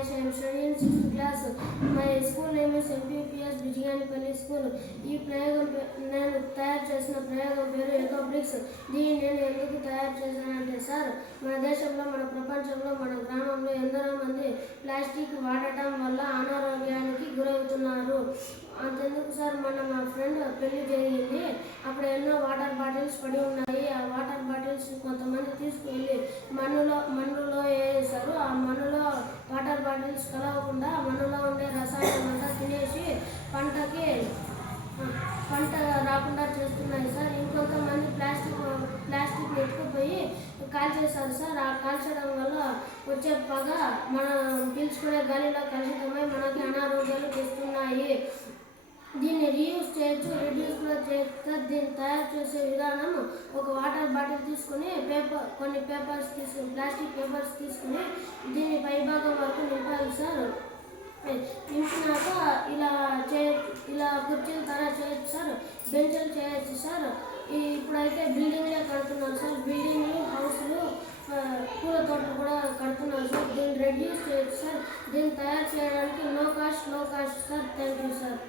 Mahesh. I am studying 6th class. My school name is MPPS Vijayanipalli School. ఈ ప్రయోగం నేను తయారు చేసిన ప్రయోగం పేరు ఎకోబ్రిక్స్. దీన్ని నేను ఎందుకు తయారు చేశానంటే సార్, మన దేశంలో, మన ప్రపంచంలో, మన గ్రామంలో ఎందరో మంది ప్లాస్టిక్ వాడటం వల్ల అనారోగ్యానికి గురవుతున్నారు. అంతెందుకు సార్, మా ఫ్రెండ్ పెళ్లి జరిగింది. అప్పుడు ఎన్నో వాటర్ బాటిల్స్ పడి ఉన్నాయి. ఆ వాటర్ బాటిల్స్ కొంతమంది తీసుకువెళ్ళి మన్నులో వేసారు. ఆ మన్నులో వాటర్ బాటిల్స్ కలవకుండా మన్నులో ఉండే రసాయనం అంతా తినేసి పంట రాకుండా చేస్తున్నాయి సార్. ఇంకొంతమంది ప్లాస్టిక్ ఎత్తుకుపోయి కాల్చేస్తారు సార్. ఆ కాల్చడం వల్ల వచ్చే పొగ మనం పీల్చుకునే గాలిలో కలుషితమై మనకి అనారోగ్యాలు తెస్తున్నాయి. దీన్ని రీయూజ్ చేయొచ్చు, రిడ్యూస్ కూడా చేయొచ్చు సార్. దీన్ని తయారు చేసే విధానం, ఒక వాటర్ బాటిల్ తీసుకుని కొన్ని పేపర్స్ ప్లాస్టిక్ పేపర్స్ తీసుకుని దీన్ని పైభాగం వరకు నింపాలి సార్. నింపినాక ఇలా కుర్చీలు తయారు చేయొచ్చు సార్, బెంచ్లు చేయొచ్చు సార్. ఇప్పుడైతే బిల్డింగ్లే కడుతున్నారు సార్, బిల్డింగ్లు, హౌస్లు, పూల తోటలు కూడా కడుతున్నారు సార్. దీన్ని రెడ్యూస్ చేయొచ్చు సార్. దీన్ని తయారు చేయడానికి no cost sir. Thank you sir.